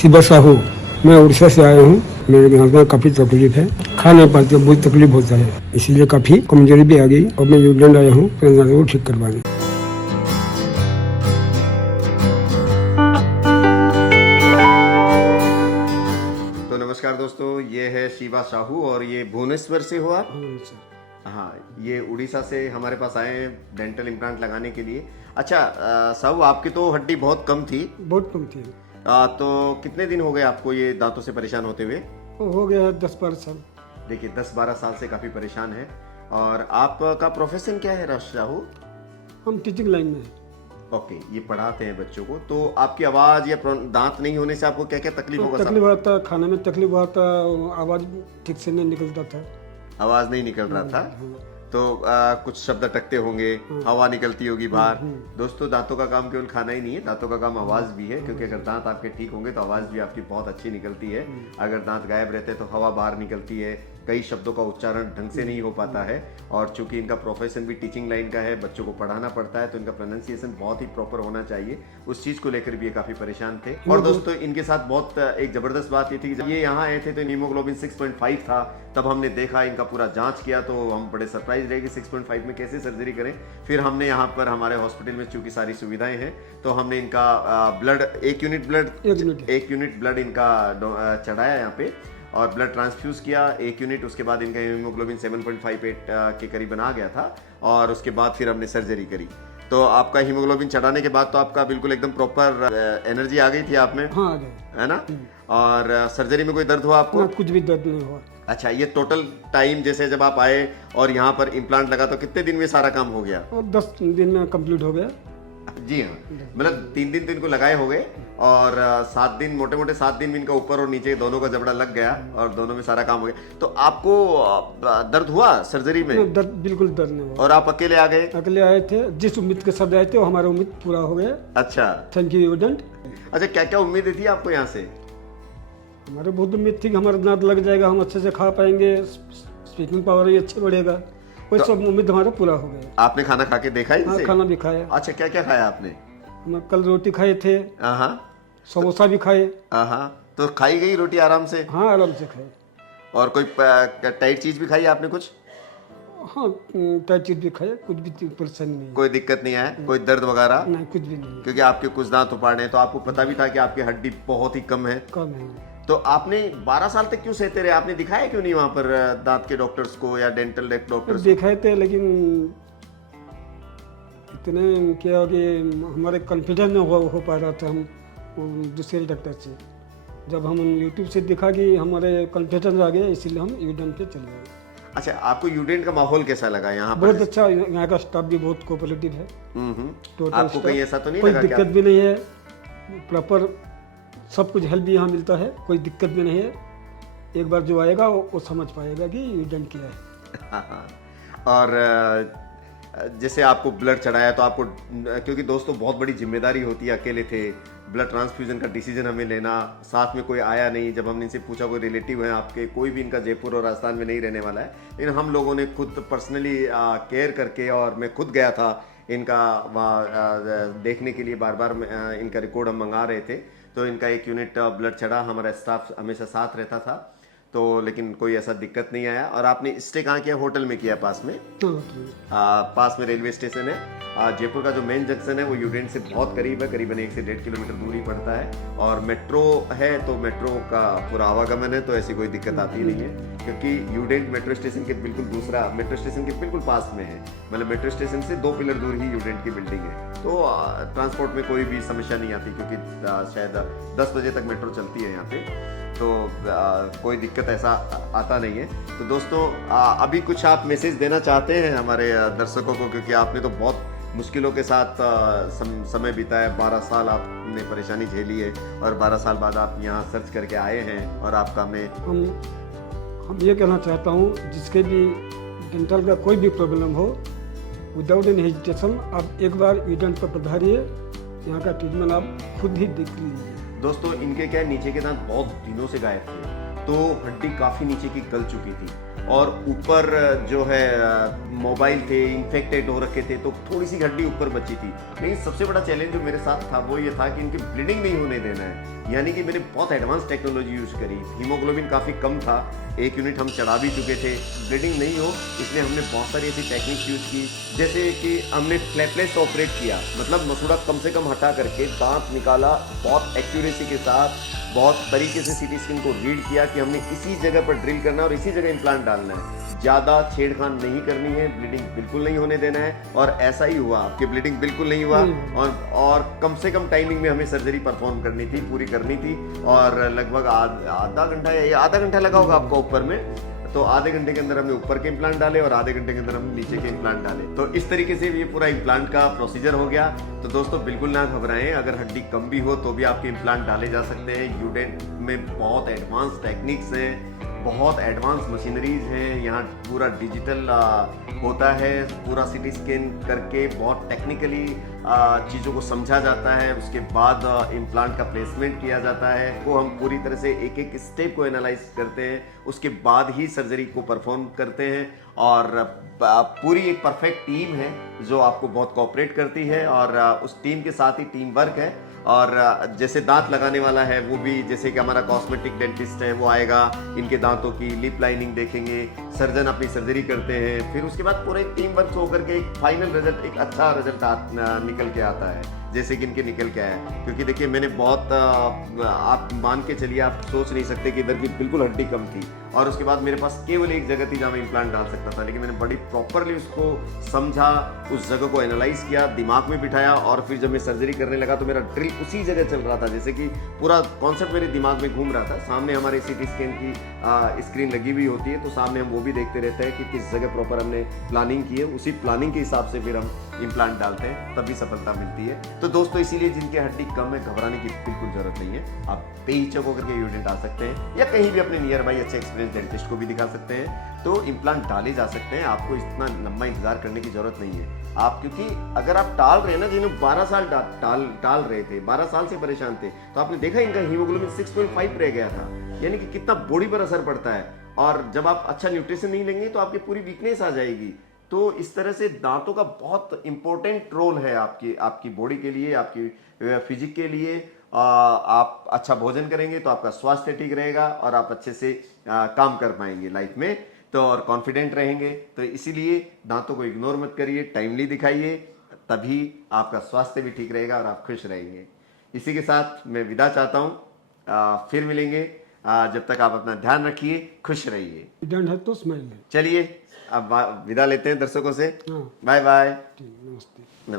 शिवा साहू, मैं उड़ीसा से आया हूँ। मेरे यहाँ में काफी तकलीफ है, खा नहीं पाते, बहुत तकलीफ होता है, इसलिए काफी कमजोरी भी आ गई और मैं यूलैंड आया हूँ अपने दांतों को ठीक करवाने। तो नमस्कार दोस्तों, ये है शिवा साहू और ये भुवनेश्वर से हो आप? हाँ, ये उड़ीसा से हमारे पास आए हैं डेंटल इम्प्लांट लगाने के लिए। अच्छा साहू, आपकी तो हड्डी बहुत कम थी। बहुत कम थी। तो कितने दिन हो गए आपको ये दांतों से परेशान होते हुए? हो गया 10-12 साल। देखिए 10-12 साल से काफ़ी परेशान है। और आपका प्रोफेशन क्या है साहू? हम टीचिंग लाइन में हैं। ओके, ये पढ़ाते हैं बच्चों को। तो आपकी आवाज़ या दांत नहीं होने से आपको क्या क्या तकलीफ होगा? तकलीफ आता, खाने में तकलीफ आता, आवाज़ ठीक से नहीं निकलता था। आवाज़ नहीं निकल रहा था, तो कुछ शब्द अटकते होंगे, हवा निकलती होगी बाहर। दोस्तों, दांतों का काम केवल खाना ही नहीं है, दांतों का काम आवाज़ भी है, क्योंकि अगर दांत आपके ठीक होंगे तो आवाज़ भी आपकी बहुत अच्छी निकलती है। अगर दांत गायब रहते हैं तो हवा बाहर निकलती है, कई शब्दों का उच्चारण ढंग से नहीं हो पाता है। और चूंकि इनका प्रोफेशन भी टीचिंग लाइन का है, बच्चों को पढ़ाना पड़ता है, तो इनका प्रोनाउंसिएशन बहुत ही प्रॉपर होना चाहिए। उस चीज़ को लेकर भी ये काफ़ी परेशान थे। और दोस्तों, इनके साथ बहुत एक ज़बरदस्त बात ये थी, जब ये यहाँ आए थे तो हीमोग्लोबिन 6.5 था। तब हमने देखा, इनका पूरा जांच किया, तो हम बड़े सरप्राइज रहे कि 6.5 में कैसे सर्जरी करें। फिर हमने यहाँ पर हमारे हॉस्पिटल में चूंकि सारी सुविधाएं हैं, तो हमने इनका ब्लड एक यूनिट ब्लड इनका चढ़ाया यहाँ पे और ब्लड ट्रांसफ्यूज किया 1 यूनिट। उसके बाद इनका हीमोग्लोबिन 7.58 के करीब बना गया था। और उसके बाद फिर हमने सर्जरी करी। तो आपका हीमोग्लोबिन चढ़ाने के बाद तो आपका बिल्कुल एकदम प्रॉपर एनर्जी आ गई थी आप में। हाँ, आ गए, है ना? और सर्जरी में कोई दर्द हुआ आपको? कुछ भी दर्द नहीं हुआ। अच्छा, ये टोटल टाइम जैसे जब आप आए और यहाँ पर इम्प्लांट लगा तो कितने दिन में सारा काम हो गया? और 10 दिन में कंप्लीट हो गया। जी हाँ, मतलब 3 दिन तो इनको लगाए हो गए और 7 दिन, मोटे मोटे 7 दिन में इनका ऊपर और नीचे दोनों का जबड़ा लग गया और दोनों में सारा काम हो गया। तो आपको दर्द हुआ सर्जरी में? दर्द, बिल्कुल दर्द नहीं हुआ। और आप अकेले आ गए? अकेले आए थे, जिस उम्मीद के साथ आए थे वो हमारा उम्मीद पूरा हो गया। अच्छा, थैंक यू यूलैंड। अच्छा, क्या क्या उम्मीदें थी आपको यहाँ से? हमारे बहुत उम्मीद थी कि हमारा दांत लग जाएगा, हम अच्छे से खा पाएंगे, स्पीकिंग पावर ही अच्छी बढ़ेगा। वो सब उम्मीद हमारा पूरा हो गया। आपने खाना खा के देखा इनसे? हाँ, खाना भी खाया। अच्छा, क्या क्या खाया आपने? हम कल रोटी खाए थे, समोसा भी खाए। तो खाई गई रोटी आराम से? हाँ, आराम से खाए। और कोई टाइट चीज भी खाई आपने कुछ? हाँ, टाइट चीज भी खाए, कुछ भी परेशानी नहीं। कोई दिक्कत नहीं आया? कोई दर्द वगैरह नहीं, कुछ भी नहीं। क्योंकि आपके कुछ दांत उपाड़े हैं, तो आपको पता भी था कि आपकी हड्डी बहुत ही कम है। कम है। तो आपने 12 साल तक क्यों सहते रहे? आपने दिखाया क्यों नहीं वहाँ पर दांत के डॉक्टर्स को या डेंटल डॉक्टर्स? दिखाए थे, लेकिन इतने क्या कि हमारे कॉन्फिडेंस नहीं हो पा रहा था हम दूसरे डॉक्टर से। जब हम यूट्यूब से देखा कि हमारे कॉन्फिडेंस आ गया, इसीलिए हम यूलैंड पे चले गए। अच्छा, आपको यूलैंड का माहौल कैसा लगा यहाँ पर? बहुत अच्छा, यहाँ का स्टाफ भी बहुत कोऑपरेटिव है। आपको कहीं ऐसा तो नहीं कोई लगा? दिक्कत भी नहीं है, प्रॉपर सब कुछ हेल्प भी यहाँ मिलता है, कोई दिक्कत भी नहीं है। एक बार जो आएगा वो समझ पाएगा कि यूलैंड क्या है। और जैसे आपको ब्लड चढ़ाया तो आपको, क्योंकि दोस्तों बहुत बड़ी जिम्मेदारी होती है, अकेले थे, ब्लड ट्रांसफ्यूजन का डिसीजन हमें लेना, साथ में कोई आया नहीं। जब हमने इनसे पूछा कोई रिलेटिव है आपके, कोई भी इनका जयपुर और राजस्थान में नहीं रहने वाला है, लेकिन हम लोगों ने खुद पर्सनली केयर करके, और मैं खुद गया था इनका वहाँ देखने के लिए, बार बार इनका रिकॉर्ड हम मंगा रहे थे। तो इनका 1 यूनिट ब्लड चढ़ा, हमारा स्टाफ हमेशा साथ रहता था, तो लेकिन कोई ऐसा दिक्कत नहीं आया। और आपने स्टे कहाँ किया? होटल में किया पास में? पास में रेलवे स्टेशन है। जयपुर का जो मेन जंक्शन है वो यूलैंड से बहुत करीब है, करीबन 1 से 1.5 किलोमीटर दूरी पड़ता है। और मेट्रो है, तो मेट्रो का पूरा आवागमन है, तो ऐसी कोई दिक्कत आती नहीं है, क्योंकि यूलैंड मेट्रो स्टेशन के बिल्कुल दूसरा, मेट्रो स्टेशन के बिल्कुल पास में है। मतलब मेट्रो स्टेशन से 2 पिलर दूर ही यूलैंड की बिल्डिंग है। तो ट्रांसपोर्ट में कोई भी समस्या नहीं आती, क्योंकि शायद 10 बजे तक मेट्रो चलती है यहाँ पे, तो कोई दिक्कत ऐसा आता नहीं है। तो दोस्तों, अभी कुछ आप मैसेज देना चाहते हैं हमारे दर्शकों को, क्योंकि आपने तो बहुत मुश्किलों के साथ समय बिताया, 12 साल आपने परेशानी झेली है, और 12 साल बाद आप यहाँ सर्च करके आए हैं, और आपका हम ये कहना चाहता हूँ, जिसके भी डेंटल का कोई भी प्रॉब्लम हो, विदाउट एनी हेजिटेशन आप एक बार यूलैंड पर पधारिए, यहाँ का ट्रीटमेंट आप खुद ही देख लीजिए। दोस्तों, इनके क्या नीचे के दांत बहुत दिनों से गायब थे, तो हड्डी काफ़ी नीचे की गल चुकी थी। और ऊपर जो है मोबाइल थे, इन्फेक्टेड हो रखे थे, तो थोड़ी सी हड्डी ऊपर बची थी। लेकिन सबसे बड़ा चैलेंज जो मेरे साथ था वो ये था कि इनकी ब्लीडिंग नहीं होने देना है। यानी कि मैंने बहुत एडवांस टेक्नोलॉजी यूज करी। हीमोग्लोबिन काफ़ी कम था, 1 यूनिट हम चढ़ा भी चुके थे, ब्लीडिंग नहीं हो इसलिए हमने बहुत सारी ऐसी टेक्निक्स यूज की। जैसे कि हमने फ्लैपलेस ऑपरेट किया, मतलब मसूड़ा कम से कम हटा करके दांत निकाला, बहुत एक्यूरेसी के साथ, बहुत तरीके से सीटी स्कैन को रीड किया कि हमने इसी जगह पर ड्रिल करना है और इसी जगह इम्प्लांट डालना है। ज़्यादा छेड़खान नहीं करनी है, ब्लीडिंग बिल्कुल नहीं होने देना है। और ऐसा ही हुआ, आपकी ब्लीडिंग बिल्कुल नहीं हुआ। और कम से कम टाइमिंग में हमें सर्जरी परफॉर्म करनी थी, पूरी करनी थी। और लगभग आधा घंटा या आधा घंटा लगा होगा आपको ऊपर में। तो आधे घंटे के अंदर हमने ऊपर के इम्प्लांट डाले और आधे घंटे के अंदर हम नीचे के इम्प्लांट डाले। तो इस तरीके से ये पूरा इम्प्लांट का प्रोसीजर हो गया। तो दोस्तों बिल्कुल ना घबराएं, अगर हड्डी कम भी हो तो भी आपके इम्प्लांट डाले जा सकते हैं। यूडेंट में बहुत एडवांस टेक्निक्स हैं, बहुत एडवांस मशीनरीज हैं। यहाँ पूरा डिजिटल होता है, पूरा सीटी स्कैन करके बहुत टेक्निकली चीज़ों को समझा जाता है। उसके बाद इम्प्लांट का प्लेसमेंट किया जाता है। वो हम पूरी तरह से एक एक स्टेप को एनालाइज करते हैं, उसके बाद ही सर्जरी को परफॉर्म करते हैं। और पूरी एक परफेक्ट टीम है जो आपको बहुत कोऑपरेट करती है, और उस टीम के साथ ही टीम वर्क है। और जैसे दांत लगाने वाला है वो भी, जैसे कि हमारा कॉस्मेटिक डेंटिस्ट है वो आएगा, इनके दांतों की लिप लाइनिंग देखेंगे, सर्जन अपनी सर्जरी करते हैं, फिर उसके बाद पूरे टीम वर्क होकर के एक फाइनल रिजल्ट, एक अच्छा रिजल्ट निकल के आता है, जैसे कि इनके निकल के आया। क्योंकि देखिए मैंने बहुत आप मान के चलिए, आप सोच नहीं सकते कि इधर की बिल्कुल हड्डी कम थी और उसके बाद मेरे पास केवल एक जगह थी जहाँ मैं इम्प्लांट डाल सकता था। लेकिन मैंने बड़ी प्रॉपरली उसको समझा, उस जगह को एनालाइज किया, दिमाग में बिठाया, और फिर जब मैं सर्जरी करने लगा तो मेरा ड्रिल उसी जगह चल रहा था। जैसे कि पूरा कॉन्सेप्ट मेरे दिमाग में घूम रहा था। सामने हमारे सीटी स्कैन की स्क्रीन लगी हुई होती है, तो सामने हम वो भी देखते रहते हैं कि किस जगह प्रॉपर हमने प्लानिंग की है, उसी प्लानिंग के हिसाब से फिर हम इम्प्लांट डालते हैं, तभी सफलता मिलती है। तो दोस्तों इसीलिए जिनकी हड्डी कम है, घबराने की बिल्कुल जरूरत नहीं है। आप बेहिचक होकर के यूडेंट आ सकते हैं, या कहीं भी अपने नियर बाई अच्छे एक्सपीरियंस डेंटिस्ट को भी दिखा सकते हैं। तो इम्प्लांट डाले जा सकते हैं, आपको इतना लंबा इंतजार करने की जरूरत नहीं है। आप क्योंकि अगर आप टाल रहे हैं ना, जिन्हें 12 साल टाल रहे थे, 12 साल से परेशान थे, तो आपने देखा इनका हीमोग्लोबिन 6.5 रह गया था। यानी कि कितना बॉडी पर असर पड़ता है। और जब आप अच्छा न्यूट्रिशन नहीं लेंगे तो आपकी पूरी वीकनेस आ जाएगी। तो इस तरह से दांतों का बहुत इंपॉर्टेंट रोल है आपकी बॉडी के लिए, आपकी फिजिक के लिए। आप अच्छा भोजन करेंगे तो आपका स्वास्थ्य ठीक रहेगा और आप अच्छे से काम कर पाएंगे लाइफ में, तो और कॉन्फिडेंट रहेंगे। तो इसीलिए दांतों को इग्नोर मत करिए, टाइमली दिखाइए, तभी आपका स्वास्थ्य भी ठीक रहेगा और आप खुश रहेंगे। इसी के साथ मैं विदा चाहता हूँ, फिर मिलेंगे। जब तक आप अपना ध्यान रखिए, खुश रहिए। डन है तो स्माइल है। चलिए अब विदा लेते हैं दर्शकों से। हाँ बाय बाय। ठीक, नमस्ते।